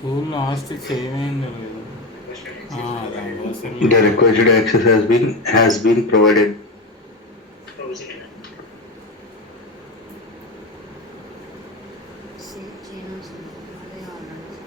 School last చేయమైంది లేదు The requested access has been provided. Save చేయనవసరం అదే already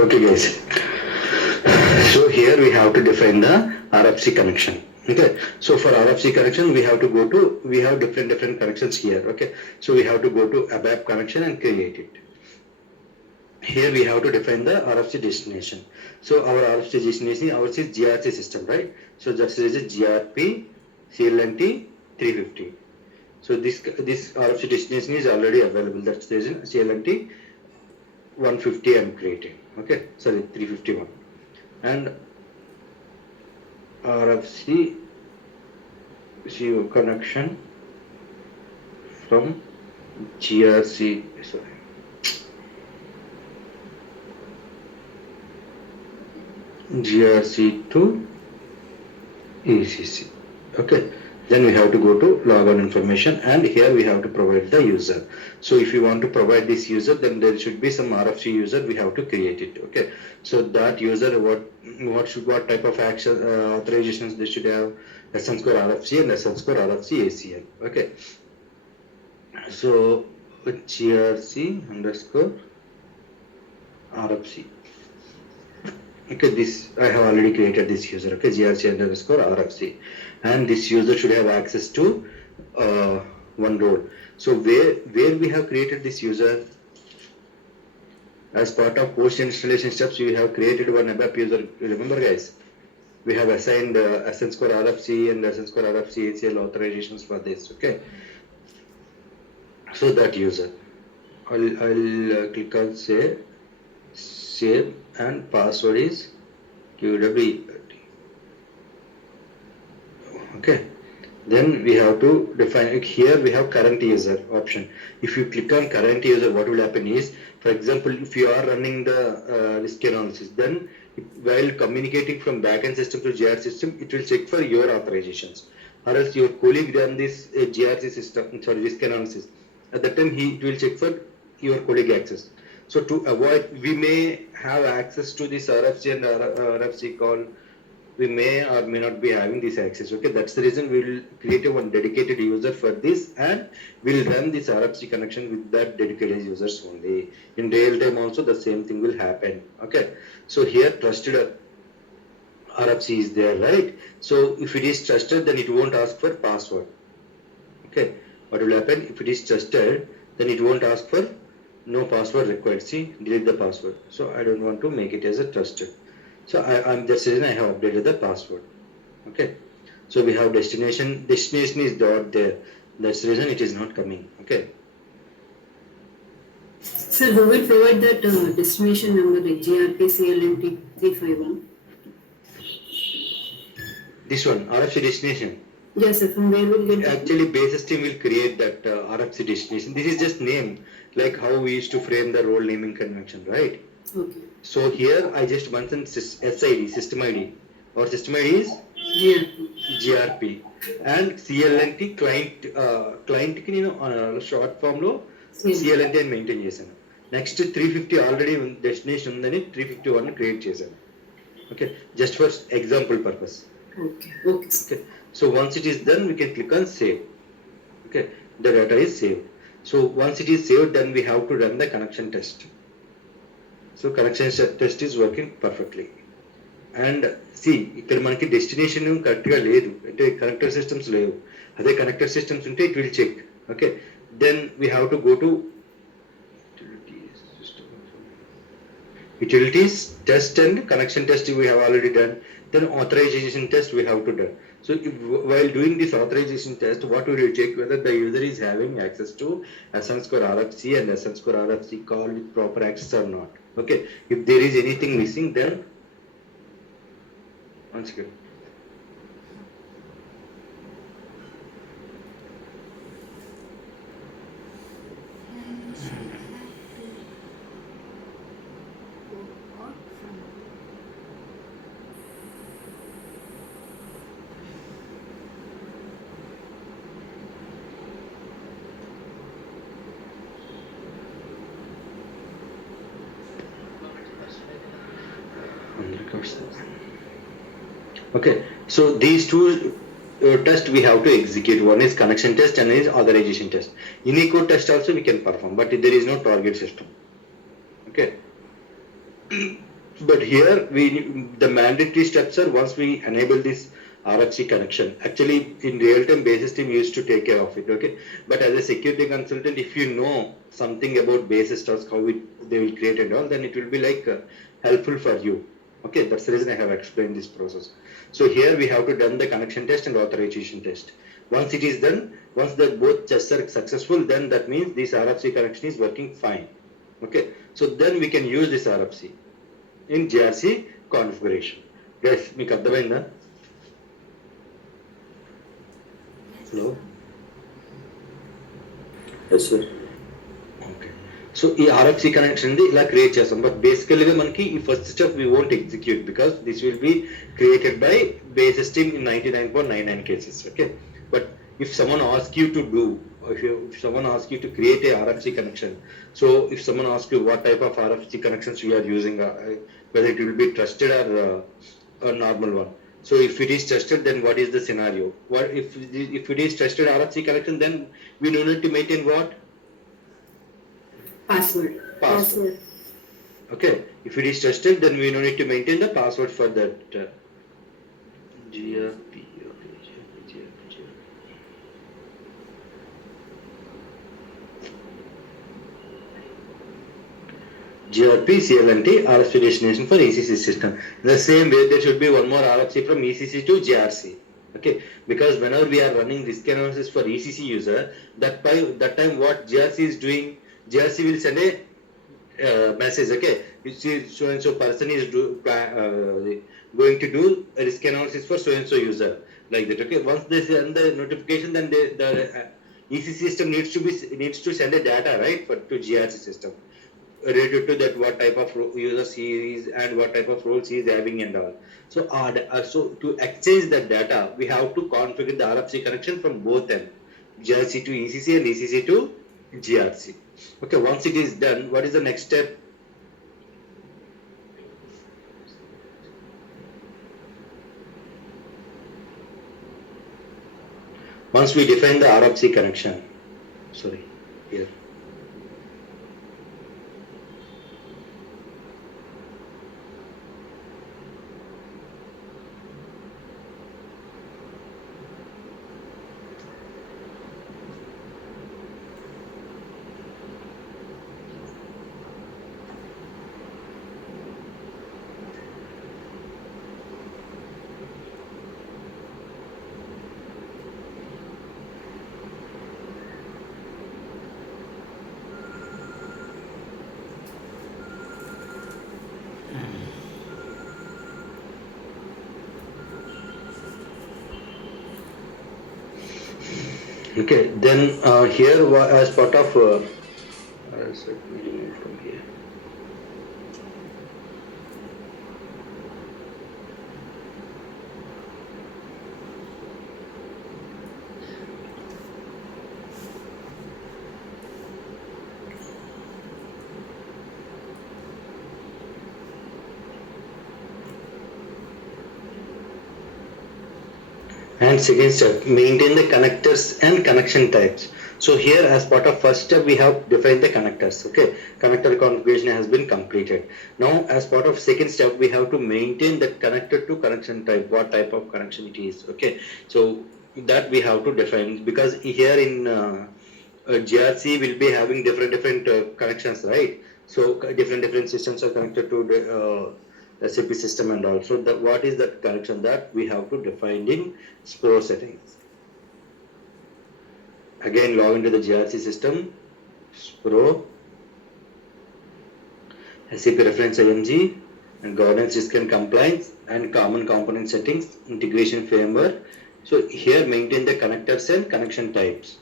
Okay, guys. So here we have to define the RFC connection. Okay. So for RFC connection, we have different connections here. Okay. So we have to go to ABAP connection and create it. Here we have to define the RFC destination. So our RFC destination, ours is GRC system, right? So that is a GRP CLNT 350. So this RFC destination is already available. That's the reason CLNT 150 I'm creating. Okay, sorry, 351. And RFC connection from GRC, GRC to ECC. Okay. Then we have to go to logon information, and here we have to provide the user. So if you want to provide this user, then there should be some RFC user, we have to create it. Okay. So that user, what type of action authorizations they should have, essence core RFC and essence core RFC ACL. Okay. So GRC underscore RFC. Okay, this I have already created this user. Okay, GRC underscore RFC, and this user should have access to one role. So where we have created this user, as part of post installation steps, we have created one ABAP user. Remember, guys, we have assigned Essence Core RFC and Essence Core RFC ACL authorizations for this. Okay, so that user, I'll click on save, and password is QW. Okay, then we have to define. Here we have current user option. If you click on current user, what will happen is, for example, if you are running the risk analysis, then while communicating from backend system to GR system, it will check for your authorizations. Or else your colleague run this GRC system, sorry, risk analysis. At that time, it will check for your colleague access. So to avoid, we may have access to this RFC and RFC call. We may or may not be having this access. Okay, that's the reason we will create one dedicated user for this, and we'll run this RFC connection with that dedicated users only. In real time also the same thing will happen. Okay, so here trusted RFC is there, right? So if it is trusted, then it won't ask for password. Okay, what will happen if it is trusted? Then it won't ask for no password required. See, delete the password. So I don't want to make it as a trusted. So I'm just saying I have updated the password. Okay. So we have destination. Destination is dot there. That's the reason it is not coming. Okay. Sir, who will provide that destination number like GRP CLMT 351? This one, RFC destination. Yes, sir. From where will get that? Actually, base system will create that RFC destination. This is just name, like how we used to frame the role naming convention, right? Okay. So here I just mentioned SID, system ID. Our system ID is GRP. GRP and CLNT client కి నేను short form లో CLNT అని maintain చేశాను. Next 350 already destination ఉందని 351 create చేశాను. Okay, just for example purpose. Okay. Okay. Okay, so once it is done, we can click on save. Okay, the data is saved. So once it is saved, then we have to run the connection test. So connection test is working perfectly. And see, ఇక్కడ మనకి destination కరెక్ట్గా లేదు, అంటే connector systems లేవు. అదే connector systems ఉంటే it will check. Okay, then we have to go to utilities test and connection test we have already done. Then authorization test we have to do. So while doing this authorization test, what we will check whether the user is having access to SN score RFC and SN score RFC call with proper access or not. Okay, if there is anything missing, then once again. Okay, so these two tests we have to execute. One is connection test and is authorization test. Unicode test also we can perform, but there is no target system. Okay, but here the mandatory steps are once we enable this RFC connection. Actually, in real-time basis team used to take care of it. Okay, but as a security consultant, if you know something about basis tasks, how they will create and all, then it will be like helpful for you. Okay, that's the reason I have explained this process. So here we have to done the connection test and authorization test. Once it is done, once the both tests are successful, then that means this RFC connection is working fine. Okay, so then we can use this RFC in GRC configuration. Guys, మీకు అర్థమైందా? Hello? Yes, sir. Okay. So ఈ RFC connection ఇలా create చేస్తాం, but బేసికల్గా మనకి ఈ first step we won't execute because this will be created by base system in 99.99 cases. Okay, but if someone asks you to do, if someone asks you to create a RFC connection, so if someone asks you what type of RFC connections we are using, whether it will be trusted or a normal one. So if it is trusted, then what is the scenario? What if it is trusted RFC connection, then we do need to maintain what? Password. Okay, if it is trusted, then we no need to maintain the password for that GRP. GRP, CLNT, RFC destination for ECC system. In the same way, there should be one more RFC from ECC to GRC. Okay, because whenever we are running risk analysis for ECC user, that time what GRC is doing, GRC will send a message. Okay, you see so and so person is going to do a risk analysis for so and so user, like that. Okay, once they send the notification, then the ECC system needs to send a data, right, to GRC system related to that what type of users he is and what type of roles he is having and all. So so to exchange that data, we have to configure the RFC connection from both ends, GRC to ECC and ECC to GRC. Okay, once it is done, what is the next step? Once we define the RFC connection, sorry, here. Okay, then here as part of let me remove from here. And second step, maintain the connectors and connection types. So here as part of first step, we have defined the connectors. Okay, connector configuration has been completed. Now as part of second step, we have to maintain the connector to connection type, what type of connection it is. Okay, so that we have to define, because here in GRC will be having different connections, right? So different systems are connected to the SAP system, and also the what is that connection that we have to define in SPO settings. Again, log into the GRC system, SPO, SAP reference IMG, and governance, risk and compliance, and common component settings, integration framework. So here maintain the connectors and connection types.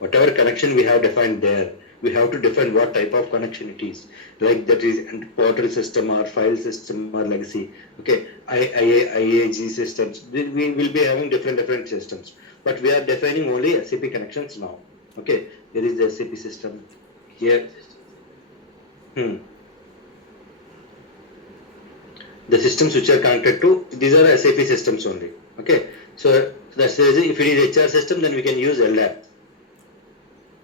Whatever connection we have defined there, we have to define what type of connection it is, like that is portal system or file system or legacy. Okay, IAG systems, we will be having different systems, but we are defining only SAP connections now. Okay, there is the SAP system here. The systems which are connected to, these are SAP systems only. Okay, so that's the reason. If it is HR system, then we can use LDAP.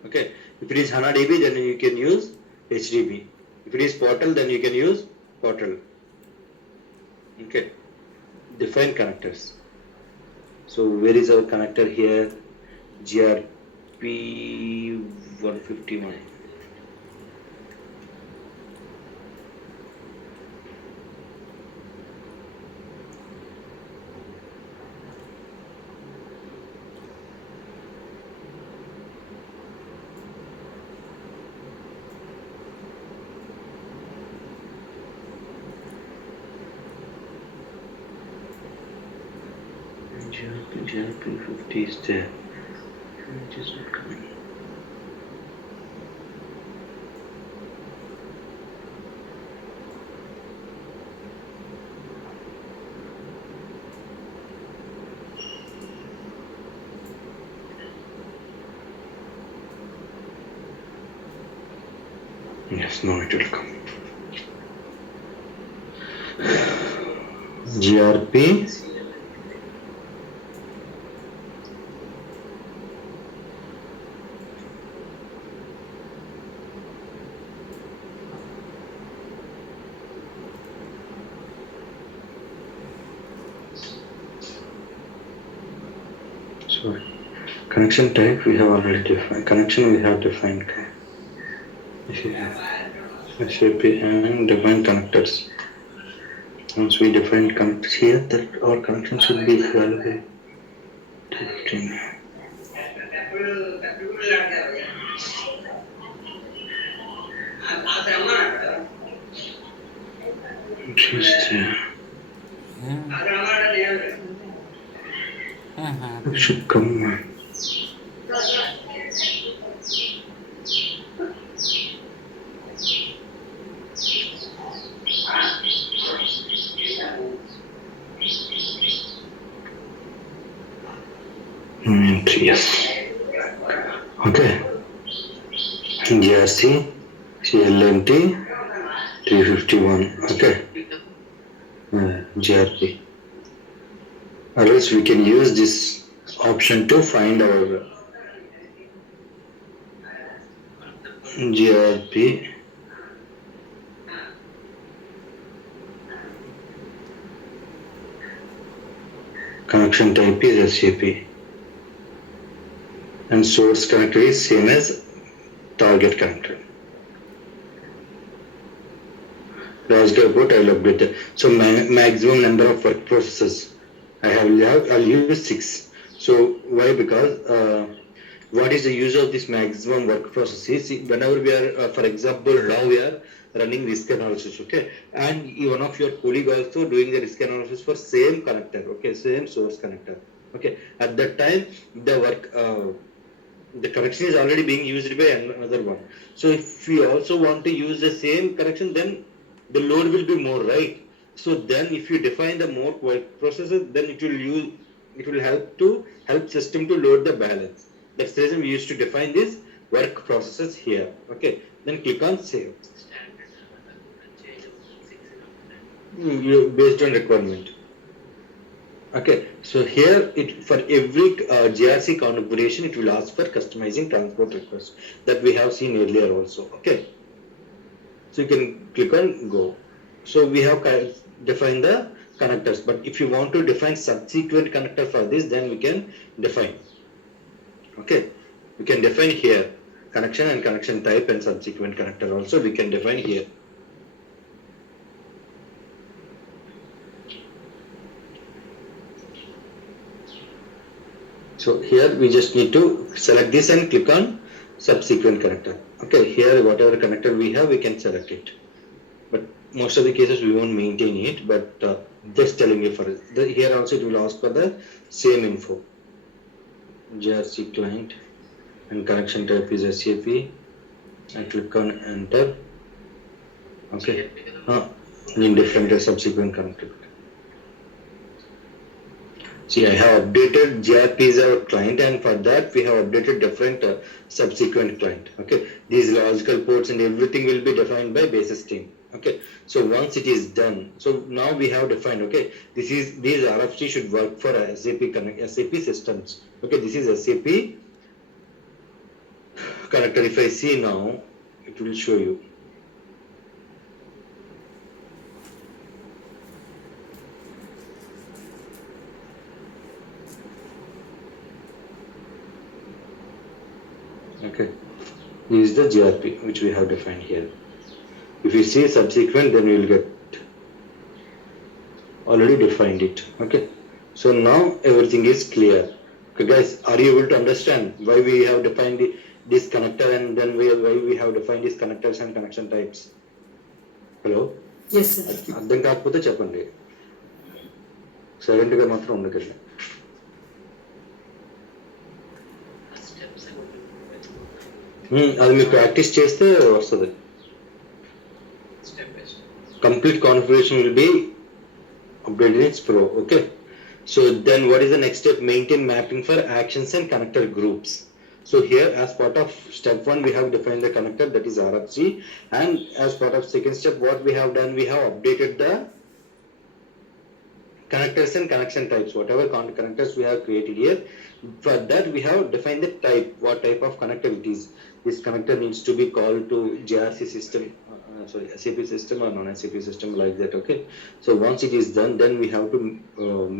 Okay, if it is HANA DB, then you can use HDB. If it is portal, then you can use portal. Okay, define connectors. So where is our connector here? GRP 151. GRP 50 is there. It is not coming. Yes, no, it will come. GRP 'Sorry, connection type we have already defined. Connection we have defined. SAP and define connectors. Once we define connectors here, that our connection should be equal. It should come. Yes. Okay. GRC, CLMT 351. Okay. GRP. Or else we can use this option to find our GRP. Connection type is SAP. And source connector is same as target connector. Last report I'll update it. So maximum number of work processes I'll use 6. So why? Because what is the use of this maximum work processes? Whenever we are, for example, now we are running risk analysis, okay, and one of your colleague also doing the risk analysis for same connector, okay, same source connector. Okay, at that time the work the connection is already being used by another one. So if we also want to use the same connection, then the load will be more, right? So then if you define the more work processes, then it will help system to load the balance. That's the reason we used to define this work processes here. Okay, then click on save. Based on requirement. Okay, so here it for every GRC configuration, it will ask for customizing transport request that we have seen earlier also. Okay, so you can click on go. So we have defined the connectors, but if you want to define subsequent connector for this, then we can define. Okay, we can define here connection and connection type and subsequent connector also we can define here. So here we just need to select this and click on subsequent connector. Okay, here whatever connector we have, we can select it. But most of the cases we won't maintain it, but just telling you for it. Here also it will ask for the same info. GRC client and connection type is SAP. I click on enter. Okay, in different subsequent connector. See, I have updated GRP is our client, and for that we have updated different subsequent client. Okay, these logical ports and everything will be defined by basis team. Okay, so once it is done, so now we have defined. Okay, these RFC should work for SAP systems. Okay, this is SAP connector. If I see now, it will show you. Okay, this is the GRP which we have defined here. If you see subsequent, then you will get already defined it. Okay, so now everything is clear. Okay, guys, are you able to understand why we have defined this connector and then why we have defined these connectors and connection types? Hello? Yes, sir. అర్థం కాకపోతే చెప్పండి, సైలెంట్గా మాత్రం ఉండకండి. అది మీరు practice చేస్తే వస్తుంది. Complete configuration will be updated in Pro. Okay, so then what is the next step? Maintain mapping for actions and connector groups. So here, as part of step 1, we have defined the connector, that is RFC, and as part of second step, what we have done, we have updated the connectors and connection types, whatever connectors we have created here. For that we have defined the type, what type of connector it is. This connector needs to be called to GRC system, SAP system or non-SAP system, like that. Okay, so once it is done, then we have to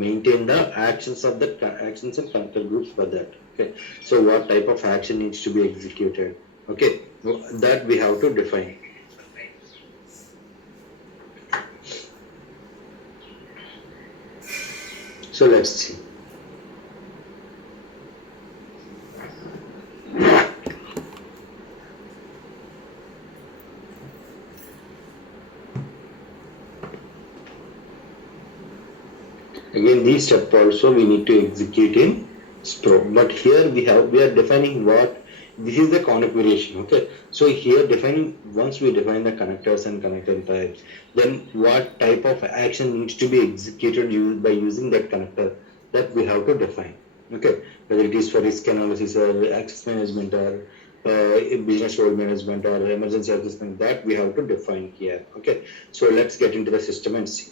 maintain the actions of the actions and connector groups for that. Okay, so what type of action needs to be executed, okay, that we have to define. So let's see. Again, these steps also we need to execute in Pro, but here we are defining what this is the configuration. Okay, so here defining, once we define the connectors and connector types, then what type of action needs to be executed by using that connector, that we have to define. Okay, whether it is for risk analysis or access management or business role management or emergency assessment, that we have to define here. Okay, so let's get into the system and see.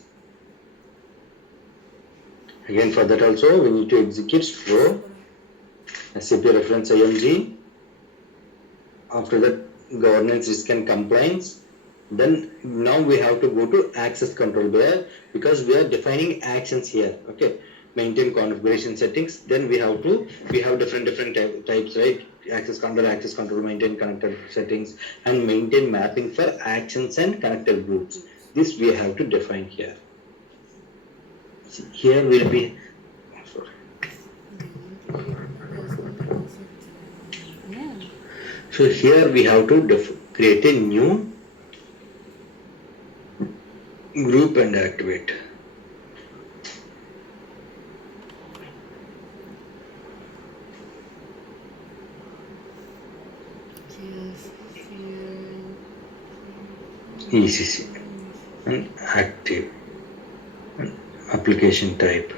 Again, for that also we need to execute Pro SAP reference IMG. After that, governance, risk and compliance. Then now we have to go to access control there, because we are defining actions here. Okay, maintain configuration settings. Then we have different types, right? Access control, maintain connector settings, and maintain mapping for actions and connector groups. This we have to define here. See, here will be so here we have to create a new group and activate. ECC and active and application type.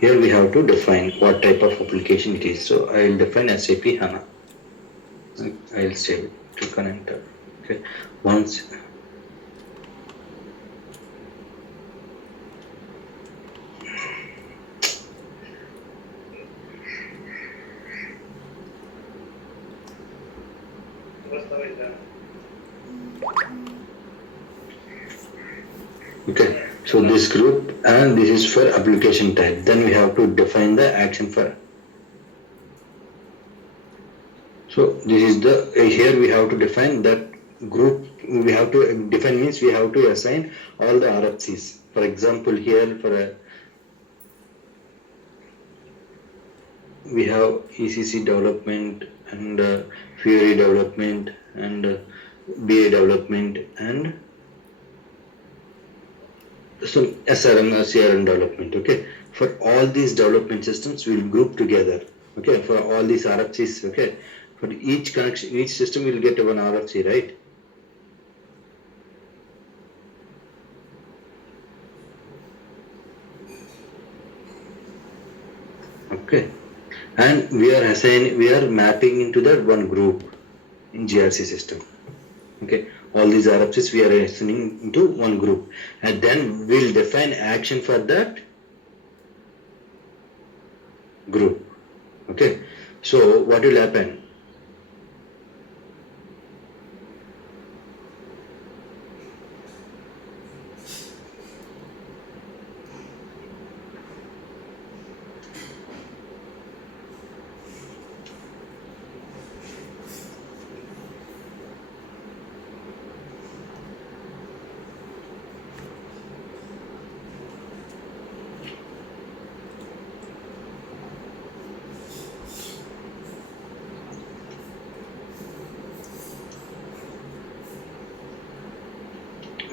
Here we have to define what type of application it is. So I will define SAP HANA. I will save it. Click on enter. Okay. Once okay, so this group and this is for application type. Then we have to define the action for. So this is the here we have to define that group. We have to define means we have to assign all the RFCs. For example, here for a we have ECC development and Fury development and BA development and some SRM or CRM development. Okay, for all these development systems we will group together. Okay, for all these RFCs. Okay, for each connection, each system will get one RFC, right? Okay, and we are mapping into that one group in GRC system. Okay, all these RFCs we are assigning into one group, and then we'll define action for that group. Okay, so what will happen?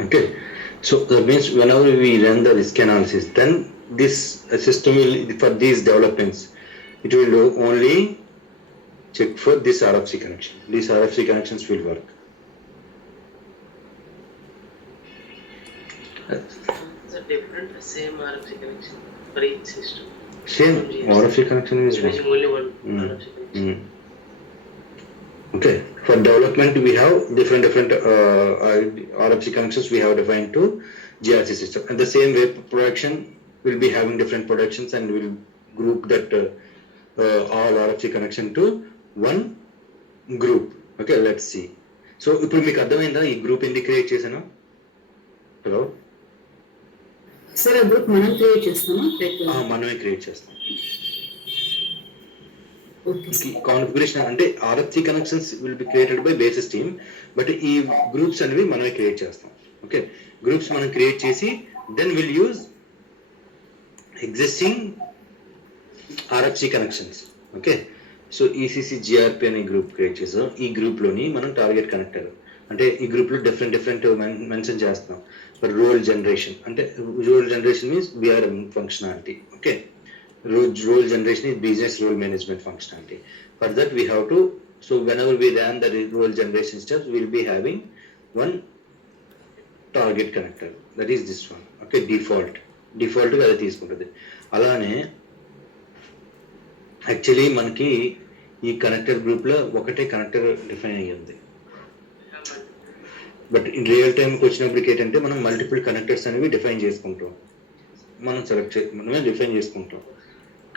Okay, so that means whenever we run the risk analysis, then this system will, for these developments, it will only check for this RFC connection. These RFC connections will work. It's a different same RFC connection for each system. Same RFC connection is Using one. only one RFC connection. Okay, for development we have different RFC connections we have defined to GRC system, and the same way production will be having different productions and will group that all RFC connection to one group. Okay, let's see. So ఇప్పుడు మీకు అర్థమైందా ఈ group ఎందుకు create చేశాను? Hello sir ఆ group మనం create చేస్తామా? మనమే క్రియేట్ చేస్తాం. ఓకే కాన్ఫిగరేషన్ అంటే RFC connections will be created by basis team, but ఈ గ్రూప్స్ అనేవి మనమే క్రియేట్ చేస్తాం. ఓకే, గ్రూప్స్ మనం క్రియేట్ చేసి then will use existing RFC connections. Okay, so ECC GRP అనే గ్రూప్ క్రియేట్ చేసాం. ఈ గ్రూప్లోని మనం టార్గెట్ కనెక్టర్ అంటే ఈ గ్రూప్లో డిఫరెంట్ మెన్షన్ చేస్తాం. ఫర్ రోల్ జనరేషన్ అంటే role generation means BRM functionality. Okay, role generation is business role management functionality. For that we have to, so whenever we run the role generation steps, we will be having one target connector, that is this one. Okay, default గా అది తీసుకుంటుంది. అలానే actually మనకి ఈ connector group లో ఒకటే connector define అయ్యింది, but in real టైంకి వచ్చినప్పటికి ఏంటంటే మనం మల్టిపుల్ కనెక్టర్స్ అనేవి డిఫైన్ చేసుకుంటాం. మనమే డిఫైన్ చేసుకుంటాం,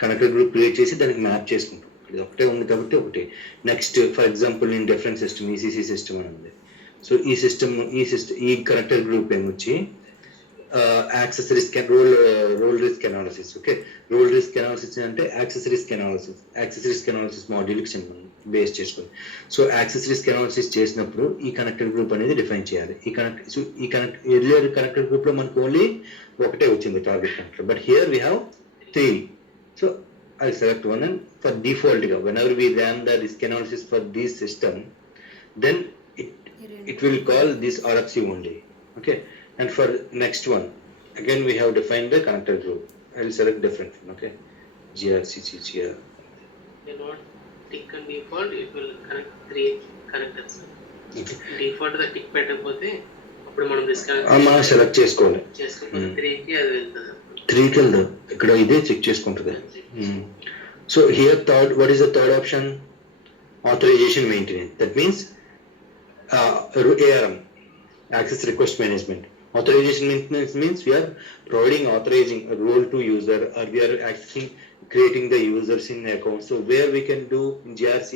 కనెక్టర్ గ్రూప్ క్రియేట్ చేసి దానికి మ్యాప్ చేసుకుంటాం. ఇది ఒకటే ఉంది కాబట్టి ఒకటి. నెక్స్ట్ ఫర్ ఎగ్జాంపుల్ నేను డిఫరెంట్ సిస్టమ్ ECC సిస్టమ్ అని ఉంది. సో ఈ కనెక్టర్ గ్రూప్ ఏమొచ్చి access risk role risk analysis. Okay, role risk analysis అంటే యాక్సెస్ రిస్క్ అనాలిసిస్ మాడ్యూల్కి బేస్ చేసుకుని. సో యాక్సెస్ రిస్క్ అనాలిసిస్ చేసినప్పుడు ఈ కనెక్టర్ గ్రూప్ అనేది డిఫైన్ చేయాలి. ఎర్లియర్ కనెక్టర్ గ్రూప్ లో మనకు ఓన్లీ ఒకటే వచ్చింది target connector, but here we have 3. So I select one, and for default whenever we run the risk analysis for this system, then it will call this RFC only. Okay, and for next one again we have defined the connector group. I will select different one. Okay, GRC. tick and default, it will connect 3 connectors. Okay. Default గా tick పెట్టకపోతే అప్పుడు మనం disconnect మనం select చేసుకోవాలి. చేసుకోకపోతే 3కి అది వెళ్తుంది. 3కి వెళ్దాం, ఇక్కడ ఇదే చెక్ చేసుకుంటుంది. So here third, what is the third option? Authorization maintenance. That means ARM, access request management. Authorization maintenance means we are authorizing a role to user, or we are actually creating the users in the account. So where we can do in GRC,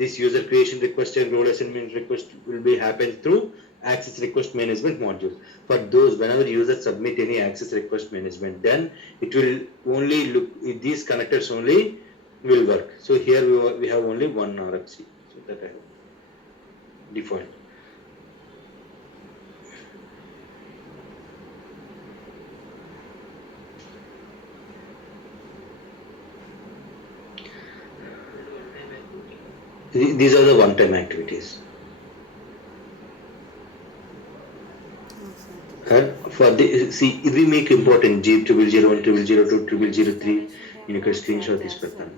this user creation request and role assignment request will be happen through access request management module. For those, whenever users submit any access request management, then it will only look, these connectors only will work. So here we have only one RFC. So that I have default. These are the one-time activities. For the, see, if we make important G0001, 0002, 0003, నేను ఇక్కడ screen shot తీసి పెడతాను.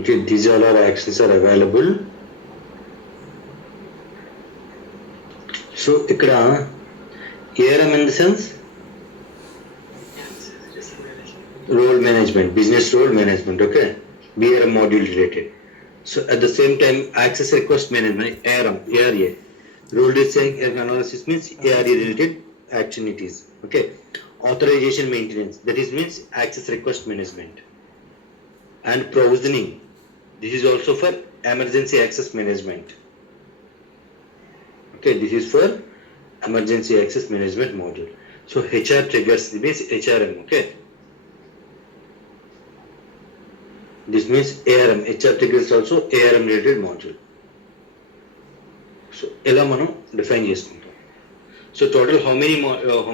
Okay, these all our actions are available. So ఇక్కడ ARM in the sense role management, business role management, okay, BRM module related. So at the same time, access request management, ARM, ARA, role design analysis means ARA related activities, okay. Authorization maintenance, that is means access request management. And provisioning, this is also for emergency access management. Okay, this is for emergency access management module. So HR triggers means HRM, okay. This means ARM, HR triggers also ARM related module. So ela manu define chestuntam. So total how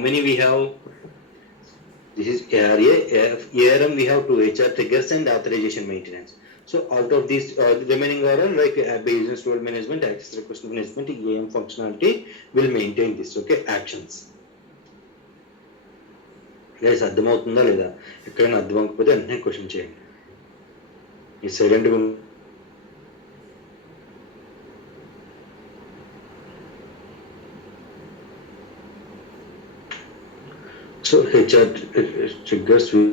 many we have? This is ARA, ARM we have 2 HR triggers and authorization maintenance. So out of these remaining are like business role management, access request management, AM functionality will maintain this, okay, actions. Guys, అర్థమవుతుందా లేదా? ఎక్కడైనా అర్థం అవ్వకపోతే అన్నీ question చేయండి. ఈ silent so HR triggers will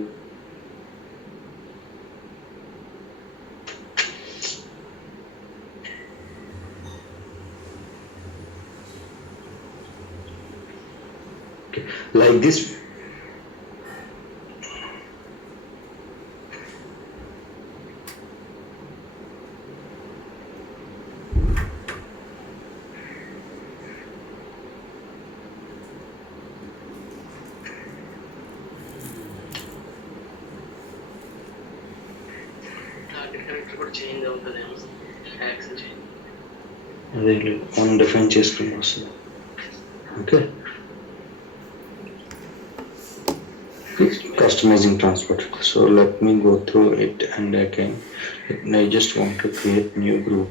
like this. కూడా change అవుతుందేమో, యాక్షన్ చేంజ్ అదే మనం డిఫైన్ చేసుకుని వస్తుంది, okay. Customizing transport. So let me go through it and again I just want to create new group.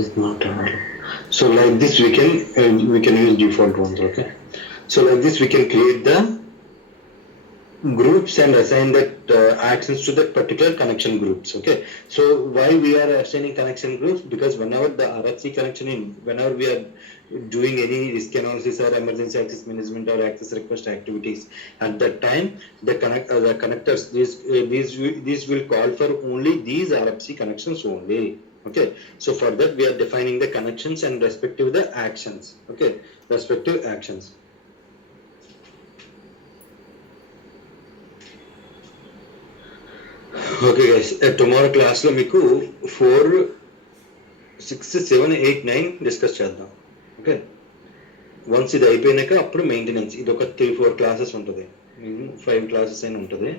Is not available. So like this we can use default ones. Okay. So like this we can create the groups and assign that actions to that particular connection groups. Okay. So why we are assigning connection groups? Because whenever the RFC connection whenever we are doing any risk analysis or emergency access management or access request activities, at that time the connectors these will call for only these RFC connections only. Okay. So for that we are defining the connections and respective the actions. Okay. Respective actions. Okay guys, tomorrow class లో మీకు 4, 6, 7, 8, 9 discuss చేద్దాం. Okay. Once ఇది అయిపోయినాక అప్పుడు maintenance, ఇది ఒక 3-4 classes ఉంటుంది, 5 classes అయినా ఉంటుంది.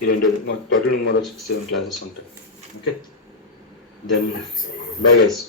ఈ రెండు టోటల్ మరో 6-7 క్లాసెస్ ఉంటాయి. ఓకే. Then bye guys.